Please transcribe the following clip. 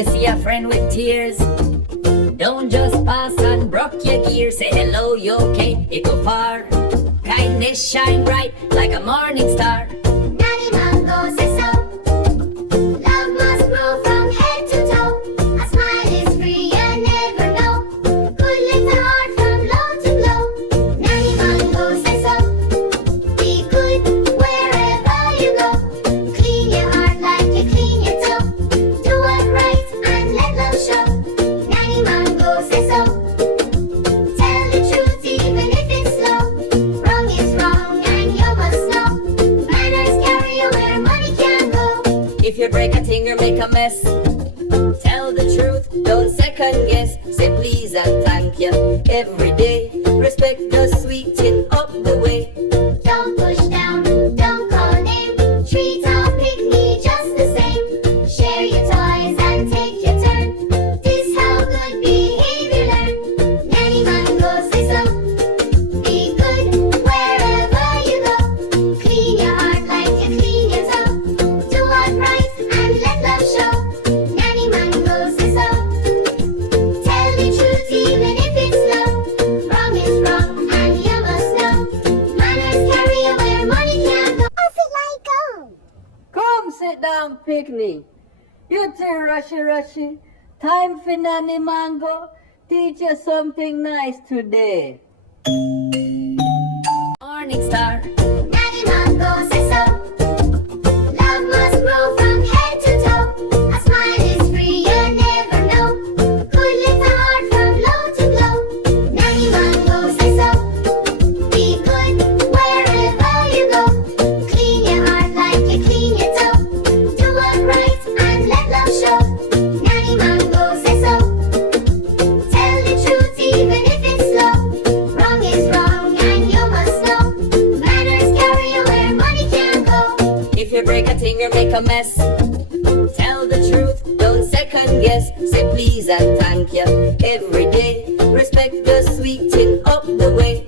you see a friend with tears, don't just pass and broke your gear. Say hello, you okay, it go far. Kindness shine bright like a morning star. Nanny Mango says so. Love must grow from head to toe. A smile is free, you never know. Could lift a heart from low to low. Nanny Mango says so. Be good wherever you go. Clean your heart like you clean your toe. Do what right and let love show. Nanny Mango says so. Tell the truth even if it's slow. Wrong is wrong and you must know. Manners carry you where money can go. If you break a thing or make a mess, tell the truth, don't second guess. Say please and thank you every day. Respect the sweet tin up the way. Don't push down, don't call name. Treat our picnic just the same. Share your toys and take your turn. This how good behavior learn. Nanny Mango says so. Be good wherever you go. Clean your heart like you clean your toe. Do what right and let love show. Nanny Mango says so. Tell the truth even if it's slow. Wrong is wrong and you must know. Manners carry you where money can go. OthersWhy go. Come sit down, picnic. You two rushy. Time for Nanny Mango. Teach you something nice today. Morning star. Nanny Mango says so. Love must grow from head to toe. A smile is free, you never know. Could lift a heart from low to low. Nanny Mango says so. Be good wherever you go. Clean your heart like you clean your toe. Do what right and let love show. Nanny Mango says so. Tell the truth even if it's slow. Wrong is wrong and you must know. Manners carry you where money can go. If you break a thing or make a mess, tell the truth, don't second guess. Say please and thank you every day. Respect the sweet tin up the way.